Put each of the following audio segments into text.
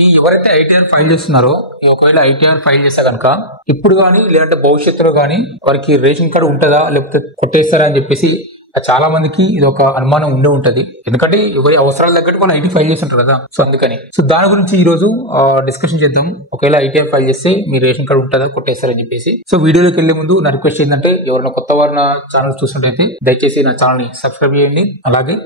ఈ ఎవరైతే ITR file చేస్తున్నారో ఒకవేళ ఐటీఆర్ ఫైల్ చేస్తే కనుక ఇప్పుడు కానీ లేదంటే భవిష్యత్తులో కానీ వారికి రేషన్ కార్డు ఉంటుందా లేకపోతే కొట్టేస్తారా అని చెప్పేసి చాలా మందికి ఇది ఒక అనుమానం ఉండే ఉంటది. ఎందుకంటే ఎవరి అవసరాలు తగ్గట్టు వాళ్ళు ఐటీ ఫైల్ చేస్తుంటారు కదా, సో అందుకని దాని గురించి ఈ రోజు డిస్కషన్ చేద్దాం. ఒకవేళ ఐటీఆర్ ఫైల్ చేస్తే మీ రేషన్ కార్డు ఉంటుందా కొట్టేస్తారని చెప్పేసి. సో వీడియోలోకి వెళ్లే ముందు నా రిక్వెస్ట్ ఏంటంటే ఎవరైనా కొత్త వారు నా ఛానల్ చూస్తుంటే దయచేసి నా ఛానల్ ని సబ్స్క్రైబ్ చేయండి, అలాగే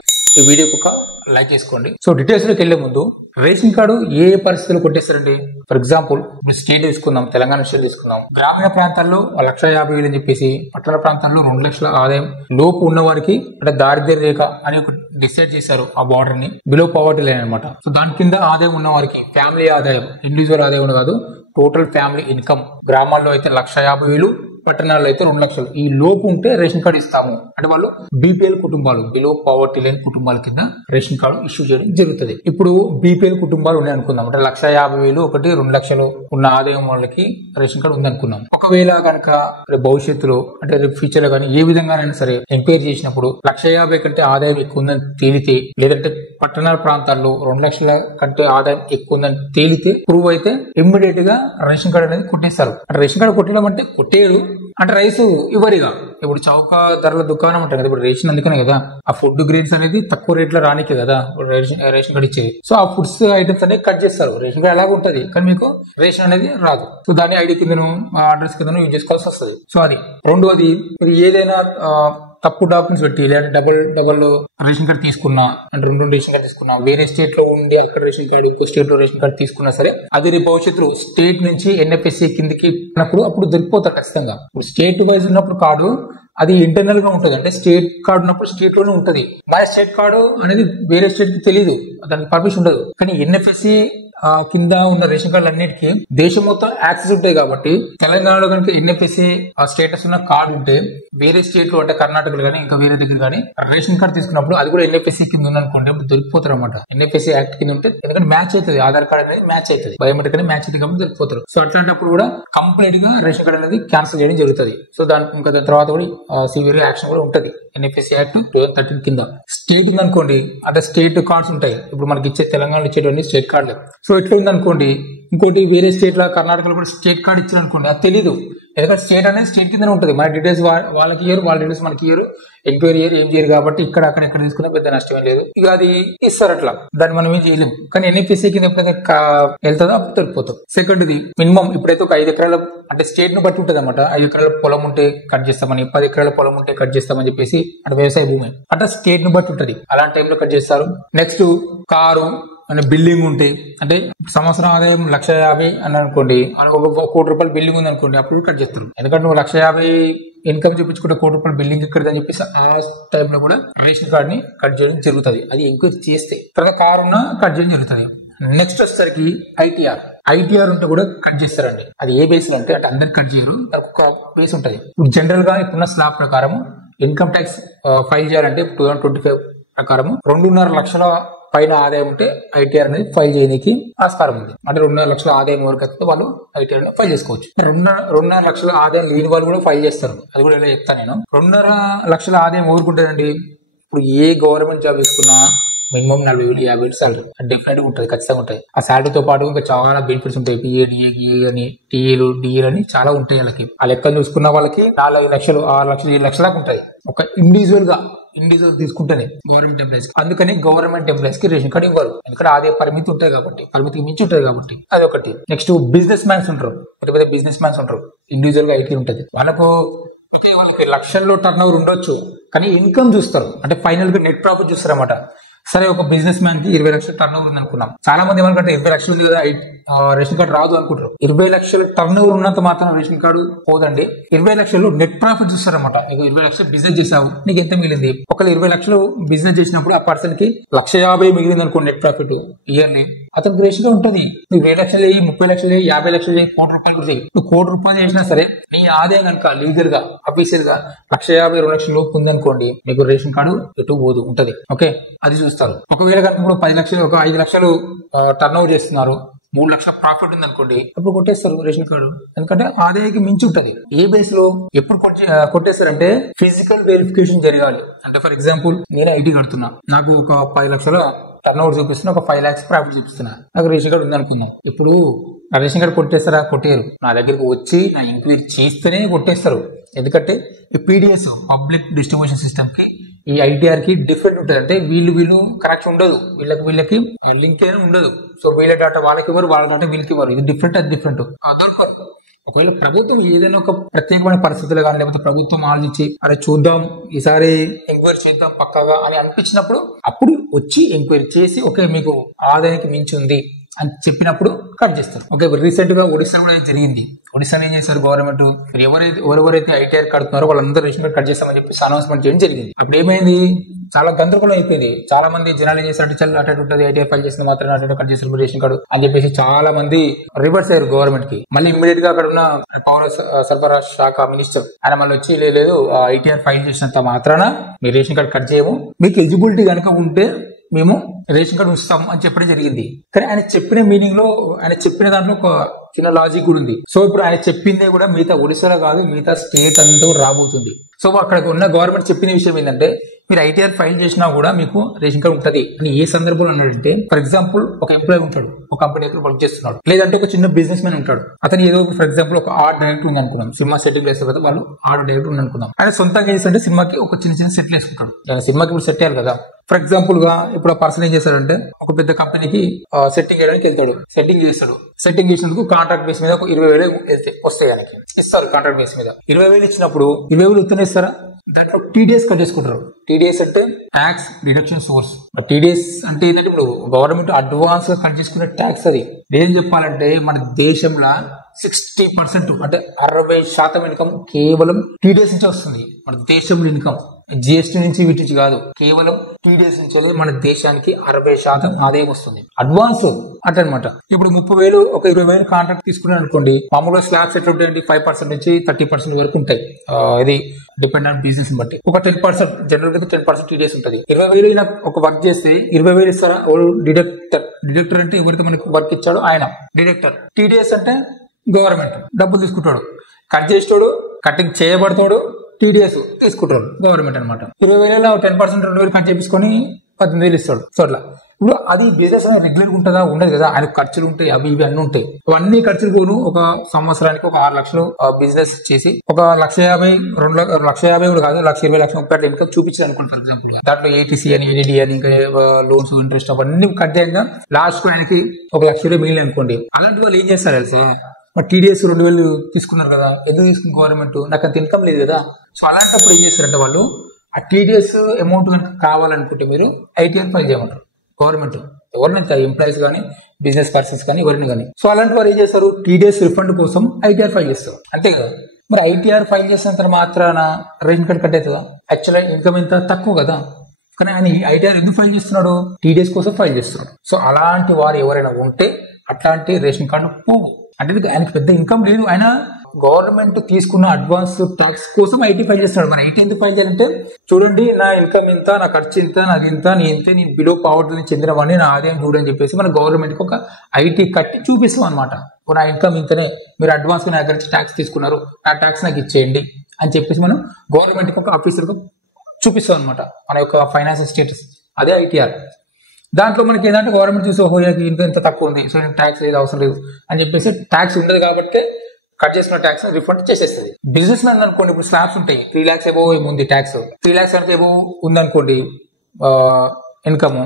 ఈ వీడియోకి ఒక లైక్ చేసుకోండి. సో డీటెయిల్స్ లోకి వెళ్లే ముందు రేషన్ కార్డు ఏ పరిస్థితుల్లో కొట్టేస్తారండి? ఫర్ ఎగ్జాంపుల్ ఇప్పుడు స్టేట్ తీసుకుందాం, తెలంగాణ స్టేట్ తీసుకుందాం. గ్రామీణ ప్రాంతాల్లో 1,50,000 అని చెప్పేసి, పట్టణ ప్రాంతాల్లో 2 లక్షల ఆదాయం లోపు ఉన్న వారికి అంటే దారిద్ర్య రేఖ అని ఒక డిసైడ్ చేశారు ఆ బార్డర్ ని, బిలో పవర్టీ లైన్ అనమాట. సో దాని కింద ఆదాయం ఉన్న వారికి ఫ్యామిలీ ఆదాయం, ఇండివిజువల్ ఆదాయం కాదు, టోటల్ ఫ్యామిలీ ఇన్కమ్ గ్రామాల్లో అయితే 1,50,000, పట్టణాల్లో అయితే 2 లక్షలు ఈ లోపు ఉంటే రేషన్ కార్డు ఇస్తాము అంటే వాళ్ళు బీపీఎల్ కుటుంబాలు, బిలో పవర్టీ లైన్ కుటుంబాల కింద రేషన్ కార్డు ఇష్యూ చేయడం జరుగుతుంది. ఇప్పుడు బీపీఎల్ కుటుంబాలు ఉన్నాయి అనుకుందాం, అంటే 1,50,000 ఒకటి 2 లక్షలు ఉన్న ఆదాయం వాళ్ళకి రేషన్ కార్డు ఉంది అనుకున్నాం. ఒకవేళ కనుక భవిష్యత్తులో అంటే ఫ్యూచర్ లో కానీ ఏ విధంగానైనా సరే ఎంక్వైరీ చేసినప్పుడు 1,50,000 కంటే ఆదాయం ఎక్కువ ఉందని తేలితే, లేదంటే పట్టణ ప్రాంతాల్లో 2 లక్షల కంటే ఆదాయం ఎక్కువ ఉందని తేలితే, ప్రూవ్ అయితే ఇమ్మీడియట్ గా రేషన్ కార్డు అనేది కొట్టేస్తారు. రేషన్ కార్డు కొట్టడం అంటే కొట్టేయరు అంటే రైసు ఇవ్వరిగా. ఇప్పుడు చౌక ధరల దుకాణం ఉంటుంది కదా, ఇప్పుడు రేషన్ అందుకనే కదా ఆ ఫుడ్ గ్రెయిన్స్ అనేది తక్కువ రేట్లో రానికే కదా రేషన్ కార్డు ఇచ్చేది. సో ఆ ఫుడ్స్ ఐటమ్స్ అనేది కట్ చేస్తారు. రేషన్ కార్డు అలాగే ఉంటది కానీ మీకు రేషన్ అనేది రాదు. సో దాని ఐడి కిందను అడ్రస్ కిందను యూజ్ చేసుకోవాల్సి వస్తుంది. సో అది రెండోది, మీరు ఏదైనా తప్పు డాక్యుమెంట్స్ పెట్టి లేదా డబల్ రేషన్ కార్డు తీసుకున్నా అంటే 2 రేషన్ కార్డు తీసుకున్నా, వేరే స్టేట్ లో ఉండి అక్కడ రేషన్ కార్డు ఇంకో స్టేట్ లో రేషన్ కార్డు తీసుకున్నా సరే అది రేపు భవిష్యత్తులో స్టేట్ నుంచి ఎన్ఎఫ్ఎస్సి కిందకి అప్పుడు దొరికిపోతారు ఖచ్చితంగా. ఇప్పుడు స్టేట్ వైజ్ ఉన్నప్పుడు కార్డు అది ఇంటర్నల్ గా ఉంటది, అంటే స్టేట్ కార్డు ఉన్నప్పుడు స్టేట్ లోనే ఉంటది. మన స్టేట్ కార్డు అనేది వేరే స్టేట్ కి తెలియదు, దానికి పర్మిషన్ ఉండదు. కానీ ఎన్ఎఫ్ఎస్సి కింద ఉన్న రేషన్ కార్డులు అన్నిటికీ దేశం మొత్తం యాక్సెస్ ఉంటాయి కాబట్టి తెలంగాణలో కనుక ఎన్ఎఫ్ఎస్సి స్టేటస్ ఉన్న కార్డు ఉంటే వేరే స్టేట్ లో అంటే కర్ణాటకలో కానీ ఇంకా వేరే దగ్గర కానీ రేషన్ కార్డు తీసుకున్నప్పుడు అది కూడా ఎన్ఎఫ్ఎస్సి కింద ఉందనుకోండి, అప్పుడు దొరికిపోతారు అనమాట. ఎన్ఎఫ్ఎస్సి యాక్ట్ కింద ఉంటే ఎందుకంటే మ్యాచ్ అవుతుంది, ఆధార్ కార్డు అనేది మ్యాచ్ అవుతుంది, బయోమెట్రిక్ అనేది మ్యాచ్ అవుతుంది కాబట్టి దొరికిపోతారు. సో అట్లాంటప్పుడు కూడా కంప్లీట్ గా రేషన్ కార్డు అనేది క్యాన్సిల్ చేయడం జరుగుతుంది. సో ఇంకా దాని తర్వాత కూడా సివియర్ యాక్షన్ కూడా ఉంటుంది. ఎన్ఎఫ్ఎస్సి యాక్ట్ 2013 కింద స్టేట్ ఉందనుకోండి, అంటే స్టేట్ కార్డ్స్ ఉంటాయి. ఇప్పుడు మనకి ఇచ్చే తెలంగాణలో ఇచ్చేటువంటి స్టేట్ కార్డులు. సో ఇట్లా ఉందనుకోండి, ఇంకోటి వేరే స్టేట్ లో కర్ణాటకలో కూడా స్టేట్ కార్డు ఇచ్చారు అనుకోండి, అది తెలీదు. ఎందుకంటే స్టేట్ అనేది స్టేట్ కింద ఉంటుంది, మన డీటెయిల్స్ వాళ్ళకి ఇయ్యరు, వాళ్ళ డీటెయిల్స్ మనకి ఇయ్యరు, ఎంక్వైరీ ఇయర్ ఏం చేయరు కాబట్టి ఇక్కడ అక్కడ ఎక్కడ తీసుకున్నా పెద్ద నష్టం లేదు. ఇక అది ఇస్తారు అట్లా, దాన్ని మనం ఏం చేయలేము. కానీ ఎన్ఎఫ్ఎస్సి కింద ఎప్పుడైతే వెళ్తుందో అప్పుడు దొరికిపోతాం. సెకండ్ది మినిమం ఇప్పుడైతే ఒక 5 ఎకరాల అంటే స్టేట్ ను బట్టి ఉంటుంది అనమాట. 5 ఎకరాల పొలం ఉంటే కట్ చేస్తామని, 10 ఎకరాల పొలం ఉంటే కట్ చేస్తామని చెప్పేసి అంటే వ్యవసాయ భూమి అంటే స్టేట్ ను బట్టి ఉంటుంది, అలాంటి టైంలో కట్ చేస్తారు. నెక్స్ట్ కారు అంటే బిల్డింగ్ ఉంటే, అంటే సంవత్సరం ఆదాయం 1,50,000 అని అనుకోండి, ఒక 1 కోటి రూపాయలు బిల్డింగ్ ఉంది అనుకోండి, అప్పుడు కట్ చేస్తారు. ఎందుకంటే నువ్వు 1,50,000 ఇన్కమ్ చూపించుకుంటే 1 కోటి రూపాయలు బిల్డింగ్ ఎక్కడదని చెప్పేసి ఆ టైంలో కూడా రేషన్ కార్డ్ ని కట్ చేయడం జరుగుతుంది. అది ఎంక్వైరీ చేస్తే తర్వాత కారు ఉన్నా కట్ చేయడం జరుగుతుంది. నెక్స్ట్ వచ్చేసరికి ఐటీఆర్ ఉంటే కూడా కట్ చేస్తారండి. అది ఏ బేస్ అంటే అందరికి కట్ చేయరు, దానికి ఒక బేస్ ఉంటుంది. జనరల్ గా ఇప్పుడున్న స్లాబ్ ప్రకారం ఇన్కమ్ ట్యాక్స్ ఫైల్ చేయాలంటే 2025 ప్రకారం 2.5 లక్షల పైన ఆదాయం ఉంటే ఐటీఆర్ అనేది ఫైల్ చేయడానికి ఆస్కారం ఉంది. అంటే 2.5 లక్షల ఆదాయం వరకు అయితే వాళ్ళు ఐటీఆర్ ఫైల్ చేసుకోవచ్చు. 2.5 లక్షల ఆదాయం లేని వాళ్ళు కూడా ఫైల్ చేస్తారు. అది కూడా ఎలా చెప్తాను నేను. 2.5 లక్షల ఆదాయం ఊరుకుంటారండి. ఇప్పుడు ఏ గవర్నమెంట్ జాబ్ తీసుకున్నా మినిమం 40,000 50,000 సాలరీ డెఫినెట్ గా ఉంటుంది, ఖచ్చితంగా ఉంటుంది. ఆ సాలరీతో పాటు ఇంకా చాలా బెనిఫిట్స్ ఉంటాయి. పిఏ, డిఏ అని, టీఏలు, డిఏలు అని చాలా ఉంటాయి వాళ్ళకి. ఆ లెక్కను చూసుకున్న వాళ్ళకి 4 లక్షలు 6 లక్షలు 7 లక్షల దాకా ఉంటాయి ఒక ఇండివిజువల్ తీసుకుంటేనే గవర్నమెంట్ ఎంప్లాయీస్. అందుకని గవర్నమెంట్ ఎంప్లాయీస్ కి రేషన్ కార్డు ఇవ్వరు, ఎందుకంటే అదే పరిమితి ఉంటాయి కాబట్టి, పరిమితికి మించి ఉంటుంది కాబట్టి. అది ఒకటి. నెక్స్ట్ బిజినెస్ మ్యాన్స్ ఉంటారు, పెద్ద బిజినెస్ మ్యాన్స్ ఉంటారు, ఇండివిజువల్ గా ఐటీ ఉంటుంది. వాళ్ళకి లక్షల్లో టర్న్ ఓవర్ ఉండొచ్చు, కానీ ఇన్కమ్ చూస్తారు, అంటే ఫైనల్ గా నెట్ ప్రాఫిట్ చూస్తారు అన్నమాట. సరే ఒక బిజినెస్ మ్యాన్ కి 20 లక్షల టర్న్ ఓవర్ ఉంది అనుకున్నాం. చాలా మంది ఏమనుకుంటే 20 లక్షలు ఉంది కదా రేషన్ కార్డు రాదు అనుకుంటారు. 20 లక్షల టర్న్ ఓవర్ ఉన్నంత మాత్రం రేషన్ కార్డు పోదండి. 20 లక్షలు నెట్ ప్రాఫిట్ చూస్తారనమాట. నీకు 20 లక్షలు బిజినెస్ చేసావు, నీకు ఎంత మిగిలింది? ఒకవేళ 20 లక్షలు బిజినెస్ చేసినప్పుడు ఆ పర్సన్ కి 1,50,000 మిగిలింది అనుకో నెట్ ప్రాఫిట్ ఇయర్లీ, అతనికి రేషన్ గా ఉంటుంది. నువ్వు 20 లక్షలు 30 లక్షలు 50 లక్షలు 1 కోటి రూపాయలు కూడా నువ్వు 1 కోటి రూపాయలు చేసినా సరే నీ ఆదాయం కనుక లీగల్ గా అఫీషియల్ గా 1,50,000 2 లక్షల లోపు ఉందనుకోండి, మీకు రేషన్ కార్డు ఎటు పోదు ఉంటది. ఓకే, అది చూస్తారు. ఒకవేళ కనుక ఇప్పుడు 10 లక్షలు 5 లక్షలు టర్న్ ఓవర్ చేస్తున్నారు, 3 లక్షల ప్రాఫిట్ ఉంది అనుకోండి, అప్పుడు కొట్టేస్తారు రేషన్ కార్డు. ఎందుకంటే ఆదాయానికి మించి ఉంటది. ఏ బేస్ లో ఎప్పుడు కొట్టేస్తారంటే ఫిజికల్ వెరిఫికేషన్ జరగాలి. అంటే ఫర్ ఎగ్జాంపుల్ నేను ఐటీ కడుతున్నా, నాకు ఒక 10 లక్షల టర్న్ ఓవర్ చూపిస్తున్నా, ఒక 5 lakhs ప్రాఫిట్ చూపిస్తున్నా, నాకు రేషన్ కార్డు ఉంది అనుకుందాం. ఇప్పుడు నా రేషన్ కార్డు కొట్టేస్తారా? కొట్టేయరు. నా దగ్గరికి వచ్చి నా ఎంక్వైరీ చేస్తేనే కొట్టేస్తారు. ఎందుకంటే ఈ పీడిఎస్ పబ్లిక్ డిస్ట్రిబ్యూషన్ సిస్టమ్ కి ఈ ఐటీఆర్ కి డిఫరెంట్ ఉంటుంది. అంటే వీళ్ళు కనెక్షన్ ఉండదు, వీళ్ళకి లింక్ అయినా ఉండదు. సో వీళ్ళ డేటా వాళ్ళకి ఇవ్వరు, వాళ్ళ డేటా వీళ్ళకి ఇవ్వరు. ఇది డిఫరెంట్, అది డిఫరెంట్. ఒకవేళ ప్రభుత్వం ఏదైనా ఒక ప్రత్యేకమైన పరిస్థితులు కానీ లేకపోతే ప్రభుత్వం ఆలోచించి అరే చూద్దాం ఈసారి ఎంక్వైరీ చేద్దాం పక్కాగా అని అనిపించినప్పుడు అప్పుడు వచ్చి ఎంక్వైరీ చేసి ఓకే మీకు ఆదాయానికి మించి ఉంది అని చెప్పినప్పుడు కట్ చేస్తారు. ఓకే, రీసెంట్ గా ఒడిశా కూడా జరిగింది. ఒడిశాలో ఏం చేశారు గవర్నమెంట్, ఎవరెవరైతే ఐటీఆర్ కడుతున్నారో వాళ్ళందరూ రేషన్ కార్డు కట్ చేస్తామని చెప్పి అనౌన్స్మెంట్ చేయడం జరిగింది. అప్పుడు ఏమైంది, చాలా గందరగోళం అయిపోయింది. చాలా మంది జనాలు ఏం చేశారు, చల్ అటు ఉంటుంది ఐటీఆర్ ఫైల్ చేసిన మాత్రం అటు కట్ చేస్తారు రేషన్ కార్డు అని చెప్పేసి చాలా మంది రివర్స్ అయ్యారు గవర్నమెంట్ కి. మళ్ళీ ఇమ్మీడియట్ గా అక్కడ ఉన్న పౌర సరఫరా శాఖ మినిస్టర్ ఆయన మళ్ళీ వచ్చి లేదు ఐటీఆర్ ఫైల్ చేసినంత మాత్రాన మీ రేషన్ కార్డు కట్ చేయము, మీకు ఎలిజిబిలిటీ కనుక ఉంటే మేము రేషన్ కార్డు ఉంచుతాం అని చెప్పడం జరిగింది. కానీ ఆయన చెప్పిన మీనింగ్ లో, ఆయన చెప్పిన దాంట్లో ఒక చిన్న లాజిక్ కూడా ఉంది. సో ఇప్పుడు ఆయన చెప్పిందే కూడా మిగతా ఒడిశాలో కాదు, మిగతా స్టేట్ అంతా రాబోతుంది. సో అక్కడ ఉన్న గవర్నమెంట్ చెప్పిన విషయం ఏంటంటే మీరు ఐటీఆర్ ఫైల్ చేసినా కూడా మీకు రేషన్ కార్డు ఉంటుంది అని ఏ సందర్భంలో అన్నాడంటే, ఫర్ ఎగ్జాంపుల్ ఒక ఎంప్లాయీ ఉంటాడు, ఒక కంపెనీ దగ్గర వర్క్ చేస్తున్నాడు, లేదంటే ఒక చిన్న బిజినెస్ మ్యాన్ ఉంటాడు, అతను ఏదో ఫర్ ఎగ్జాంపుల్ ఒక ఆర్ట్ డైరెక్టర్ ఉంది అనుకున్నాం, సినిమా సెటిల్ వేస్తారు కదా వాళ్ళు ఆర్ట్ డైరెక్టర్ ఉంది అనుకుందాం. ఆయన సొంతంగా చేస్తుంటే సినిమాకి ఒక చిన్న సెటిల్ వేసుకుంటాడు. సినిమాకి ఇప్పుడు సెట్ అయ్యాలి కదా. ఫర్ ఎగ్జాంపుల్ గా ఇప్పుడు ఆ పర్సన్ ఏం చేస్తాడంటే ఒక పెద్ద కంపెనీకి సెట్టింగ్ చేయడానికి వెళ్తాడు, సెట్టింగ్ చేస్తాడు. సెట్టింగ్ చేసినందుకు కాంట్రాక్ట్ బేస్ మీద ఒక 20,000 వస్తాయి, ఆయనకి ఇస్తారు కాంట్రాక్ట్ బేస్ మీద. 20,000 ఇచ్చినప్పుడు 20,000 ఉత్తనే ఇస్తారా, దాంట్లో టీడీఎస్ కట్ చేసుకుంటారు. టీడీఎస్ అంటే ట్యాక్స్ డిడక్షన్ సోర్స్. టీడీఎస్ అంటే ఏంటంటే ఇప్పుడు గవర్నమెంట్ అడ్వాన్స్ గా కట్ చేసుకునే ట్యాక్స్. అది ఏం చెప్పాలంటే మన దేశంలో 60% అంటే 60% ఇన్కమ్ కేవలం టీడీఎస్ నుంచి వస్తుంది. మన దేశంలో ఇన్కమ్ జిఎస్టీ నుంచి వీటి నుంచి కాదు, కేవలం టీడీఎస్ నుంచి మన దేశానికి 60% ఆదాయం వస్తుంది. అడ్వాన్స్ అట్లనమాట. ఇప్పుడు 30,000 ఒక 20,000 కాంట్రాక్ట్ తీసుకున్నాను అనుకోండి, మామూలుగా స్లాబ్స్ ఎట్లా ఉంటాయండి 5% నుంచి 30% వరకు ఉంటాయి. ఇది డిపెండ్ ఆన్ బిజినెస్ బట్టి. ఒక 10% జనరల్ గా 10% టీడీఎస్ ఉంటుంది. 20,000 నాకు ఒక వర్క్ చేస్తే 20,000 ఇస్తారా? డిడక్టర్ అంటే ఎవరైతే మనకి వర్క్ ఇచ్చాడో ఆయన డిడక్టర్. టీడీఎస్ అంటే గవర్నమెంట్ డబ్బులు తీసుకుంటాడు, కట్ చేస్తాడు, కటింగ్ చేయబడతాడు, టీడీఎస్ తీసుకుంటాడు గవర్నమెంట్ అనమాట. 20,000 10% 2,000 కట్ చేపించుకొని 18,000 ఇస్తాడు. సో అట్లా ఇప్పుడు అది బిజినెస్ రెగ్యులర్ ఉంటుందా? ఉండదు కదా. ఆయన ఖర్చులు ఉంటాయి, అవి ఇవి అన్ని ఉంటాయి. అన్ని ఖర్చులు పోను ఒక సంవత్సరానికి ఒక 6 లక్షలు బిజినెస్ చేసి ఒక 1,50,000 2,50,000 కూడా కాదు 1,20,000 30,000 ఇన్కమ్ చూపించింది అనుకోండి. ఫర్ ఎగ్జాంపుల్ దాంట్లో ఏటీసీ అని ఎన్ఈడి అని ఇంకా లోన్స్ ఇంట్రెస్ట్ అవన్నీ కట్ చేయగా లాస్ట్ ఆయనకి ఒక 1,00,000 మిగిలిన అనుకోండి. అలాంటి వాళ్ళు ఏం చేస్తారు తెలుసా, మరి టీడీఎస్ 2,000 తీసుకున్నారు కదా, ఎందుకు తీసుకున్న గవర్నమెంట్, నాకు అంత ఇన్కమ్ లేదు కదా. సో అలాంటప్పుడు ఏం చేస్తారంటే వాళ్ళు ఆ టీడీఎస్ అమౌంట్ కనుక కావాలనుకుంటే మీరు ఐటీఆర్ ఫైల్ చేయమంటారు గవర్నమెంట్. ఎవరినైతే ఎంప్లాయీస్ కానీ బిజినెస్ పర్సన్స్ కానీ ఎవరిని కానీ. సో అలాంటి వారు ఏం చేస్తారు, టీడీఎస్ రిఫండ్ కోసం ఐటీఆర్ ఫైల్ చేస్తారు, అంతే కదా. మరి ఐటీఆర్ ఫైల్ చేసినంత మాత్రాన రేషన్ కార్డ్ కట్ అవుతుందా? యాక్చువల్గా ఇన్కమ్ ఎంత తక్కువ కదా. కానీ ఆయన ఐటీఆర్ ఎందుకు ఫైల్ చేస్తున్నాడు, టీడీఎస్ కోసం ఫైల్ చేస్తున్నాడు. సో అలాంటి వారు ఎవరైనా ఉంటే అట్లాంటి రేషన్ కార్డు పోవు. అంటే ఆయనకి పెద్ద ఇన్కమ్ లేదు, ఆయన గవర్నమెంట్ తీసుకున్న అడ్వాన్స్ టాక్స్ కోసం ఐటీ ఫైల్ చేస్తున్నాడు. మరి ఐటీ ఎందుకు ఫైల్ చేయాలంటే చూడండి నా ఇన్కమ్ ఇంత, నా ఖర్చు ఇంత, నాది ఇంత, నేను బిలో పావర్టీని చెందినవాడిని, నా ఆదాయం చూడని చెప్పేసి మన గవర్నమెంట్ కి ఒక ఐటీ కట్టి చూపిస్తాం అనమాట. నా ఇన్కమ్ ఇంతనే, మీరు అడ్వాన్స్ నా దగ్గర నుంచి ట్యాక్స్ తీసుకున్నారు, నా ట్యాక్స్ నాకు ఇచ్చేయండి అని చెప్పేసి మనం గవర్నమెంట్ కి ఒక ఆఫీసర్ గా చూపిస్తాం అనమాట మన యొక్క ఫైనాన్షియల్ స్టేటస్. అదే ఐటీఆర్. దాంట్లో మనకి ఏంటంటే గవర్నమెంట్ చూసి హోయాకి ఇంకా ఇంత తక్కువ ఉంది, సో ట్యాక్స్ లేదు అవసరం లేదు అని చెప్పేసి ట్యాక్స్ ఉండదు కాబట్టి కట్ చేసుకున్న ట్యాక్స్ రిఫండ్ చేసేస్తుంది. బిజినెస్ మ్యాన్ అనుకోండి, ఇప్పుడు స్లాబ్స్ ఉంటాయి, 3 lakhs ఏవో ఏముంది ట్యాక్స్, 3 lakhs అంటే ఏవో ఉందనుకోండి ఇన్కమ్,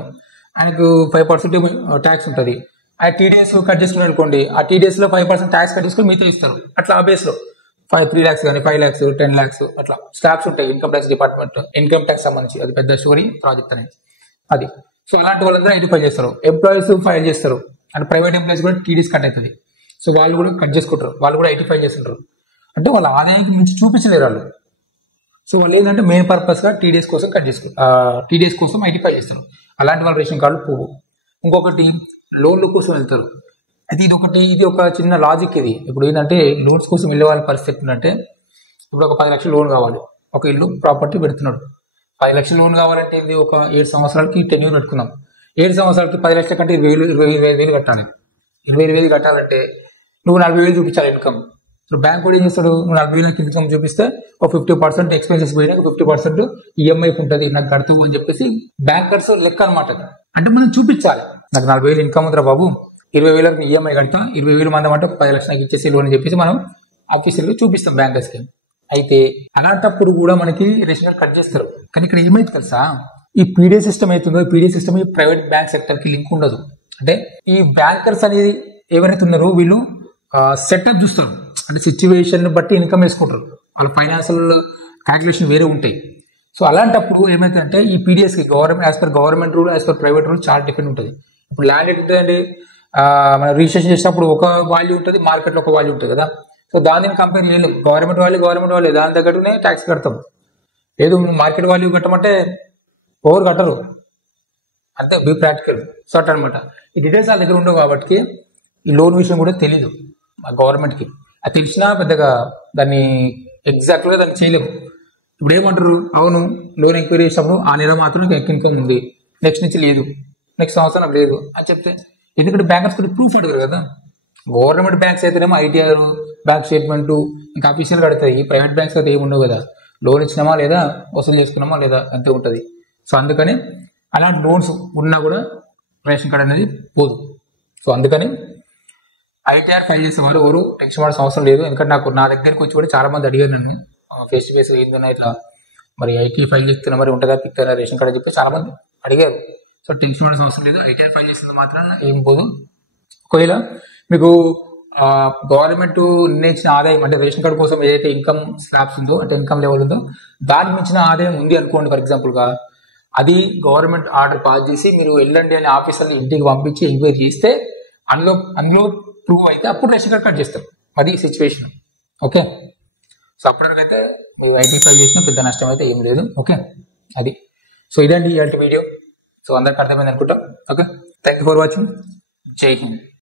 ఆయనకు 5% ట్యాక్స్ ఉంటుంది. ఆ టీడీఎస్ కట్ చేసుకున్నాడు అనుకోండి, ఆ టీడీఎస్ లో 5% ట్యాక్స్ కట్ చేసుకుని మీతో ఇస్తారు. అట్లా ఆ బేస్ లో 3 lakhs కానీ 5 lakhs 10 lakhs అట్లా స్లాబ్స్ ఉంటాయి. Income tax department, income tax సంబంధించి అది పెద్ద స్టోరీ ప్రాజెక్ట్ అనేది అది. సో అలాంటి వాళ్ళందరూ ఐటీ ఫైల్ చేస్తారు. ఎంప్లాయీస్ ఫైల్ చేస్తారు, అంటే ప్రైవేట్ ఎంప్లాయీస్ కూడా టీడీఎస్ కట్ అవుతుంది. సో వాళ్ళు కూడా కట్ చేసుకుంటారు, వాళ్ళు కూడా ఐటీ ఫైల్ చేస్తుంటారు. అంటే వాళ్ళ ఆదాయానికి మించి చూపించలేరు వాళ్ళు. సో వాళ్ళు ఏంటంటే మెయిన్ పర్పస్ గా టీడీఎస్ కోసం కట్ చేసుకుంటారు, టీడీఎస్ కోసం ఐటీ ఫైల్ చేస్తారు. అలాంటి వాళ్ళ రేషన్ కార్డులు పోవు. ఇంకొకటి లోన్ల కోసం వెళ్తారు. అయితే ఇది ఒక చిన్న లాజిక్. ఇది ఇప్పుడు ఏంటంటే లోన్స్ కోసం వెళ్ళే వాళ్ళ పరిస్థితి ఏంటంటే, ఇప్పుడు ఒక 10 లక్షలు లోన్ కావాలి, ఒక ఇల్లు ప్రాపర్టీ పెడుతున్నాడు. 10 లక్షలు లోన్ కావాలంటే ఇది ఒక 7 సంవత్సరాలకి టెన్యూర్ పెట్టుకుందాం. 7 సంవత్సరాలకి 10 లక్షల కంటే 25,000 కట్టాలి. 25,000 కట్టాలంటే నువ్వు 40,000 చూపించాలి ఇన్కమ్. ఇప్పుడు బ్యాంక్ కూడా ఏం చేస్తాడు, నువ్వు 40,000 ఇన్కమ్ చూపిస్తే ఒక 50% ఎక్స్పెన్సెస్ పోయినా 50% ఈఎంఐ ఉంటుంది, నాకు కడుతూ అని చెప్పేసి బ్యాంకర్స్ లెక్క అనమాట. అంటే మనం చూపించాలి, నాకు 40,000 ఇన్కమ్ ఉందిరా బాబు, 20,000 ఈఎంఐ కడతా, 20,000 మంది అంటే 10 లక్షలు నాకు ఇచ్చేసి లోన్ అని చెప్పేసి మనం ఆఫీసులో చూపిస్తాం బ్యాంకర్స్కి. అయితే అలాంటప్పుడు కూడా మనకి రేషన్ కార్డ్ కట్ చేస్తారు. కానీ ఇక్కడ ఏమైతే తెలుసా, ఈ పీడిఎస్ సిస్టమ్ అవుతుందో ఈ పీడిఎస్ సిస్టమ్ ఈ ప్రైవేట్ బ్యాంక్ సెక్టర్ కి లింక్ ఉండదు. అంటే ఈ బ్యాంకర్స్ అనేది ఎవరైతే ఉన్నారో వీళ్ళు సెటప్ చూస్తారు, అంటే సిచ్యువేషన్ బట్టి ఇన్కమ్ వేసుకుంటారు, వాళ్ళ ఫైనాన్షియల్ క్యాల్కులేషన్ వేరే ఉంటాయి. సో అలాంటప్పుడు ఏమైతుందంటే ఈ పీడిఎస్కి government as per government rule as per private rule చాలా డిఫరెంట్ ఉంటుంది. ఇప్పుడు ల్యాండ్ ఏంటంటే మనం రిజిస్ట్రేషన్ చేసినప్పుడు ఒక వాల్యూ ఉంటుంది, మార్కెట్లో ఒక వాల్యూ ఉంటుంది కదా. సో దానిని కంపేర్ చేయలేము, గవర్నమెంట్ వాల్యూ దాని తగ్గట్టునే ట్యాక్స్ కడతాం. లేదు మార్కెట్ వాల్యూ కట్టమంటే ఓవర్ కట్టరు, అంతే బీ ప్రాక్టికల్. సో అట్లా అనమాట. ఈ డీటెయిల్స్ వాళ్ళ దగ్గర ఉండవు కాబట్టి ఈ లోన్ విషయం కూడా తెలీదు మా గవర్నమెంట్కి. అది తెలిసినా పెద్దగా దాన్ని ఎగ్జాక్ట్గా దాన్ని చేయలేము. ఇప్పుడు ఏమంటారు, అవును లోన్ ఎంక్వైరీ చేసినప్పుడు ఆ నెల మాత్రం ఇన్కమ్ ఉంది, నెక్స్ట్ నుంచి లేదు, నెక్స్ట్ సంవత్సరం లేదు అని చెప్తే, ఎందుకంటే బ్యాంకర్స్ కూడా ప్రూఫ్ అడగరు కదా. గవర్నమెంట్ బ్యాంక్స్ అయితేనేమో ఐటీఆర్ బ్యాంక్ స్టేట్మెంట్ ఇంకా అఫీషియల్ కడతాయి, ఈ ప్రైవేట్ బ్యాంక్స్ అయితే ఏమి ఉండవు కదా. లోన్ ఇచ్చినామా లేదా, వసూలు చేసుకున్నామా లేదా అంతే ఉంటుంది. సో అందుకని అలాంటి లోన్స్ ఉన్నా కూడా రేషన్ కార్డ్ అనేది పోదు. సో అందుకని ఐటీఆర్ ఫైల్ చేసే వాళ్ళు ఎవరు టెన్షన్ పడాల్సిన అవసరం లేదు. ఎందుకంటే నా దగ్గరికి వచ్చి కూడా చాలా మంది అడిగారు నన్ను ఫేస్ టు ఫేస్, ఏందన్నా ఇట్లా మరి ఐటీ ఫైల్ చేస్తున్నా మరి ఉంటుందా పిక్తారా రేషన్ కార్డ్ అని చెప్పి చాలా మంది అడిగారు. సో టెన్షన్ పడాల్సిన అవసరం లేదు, ఐటీఆర్ ఫైల్ చేసిన మాత్రాన ఏం పోదు. ఒకవేళ మీకు గవర్నమెంట్ నిర్ణయించిన ఆదాయం అంటే రేషన్ కార్డు కోసం ఏదైతే ఇన్కమ్ స్లాబ్స్ ఉందో అంటే ఇన్కమ్ లెవెల్ ఉందో దానికి మించిన ఆదాయం ఉంది అనుకోండి, ఫర్ ఎగ్జాంపుల్గా అది గవర్నమెంట్ ఆర్డర్ పాస్ చేసి మీరు వెళ్ళండి అని ఆఫీసర్ని ఇంటికి పంపించి ఎంక్వైరీ చేస్తే అందులో ప్రూవ్ అయితే అప్పుడు రేషన్ కార్డ్ కట్ చేస్తారు. అది సిచ్యువేషన్. ఓకే, సో అప్పటికైతే మీరు ఐటీ ఫైల్ చేసినా పెద్ద నష్టం అయితే ఏం లేదు. ఓకే, అది. సో ఇదండి ఇలాంటి వీడియో. సో అందరికి అర్థమైంది అనుకుంటాం. Okay, thank you for watching. జై హింద్.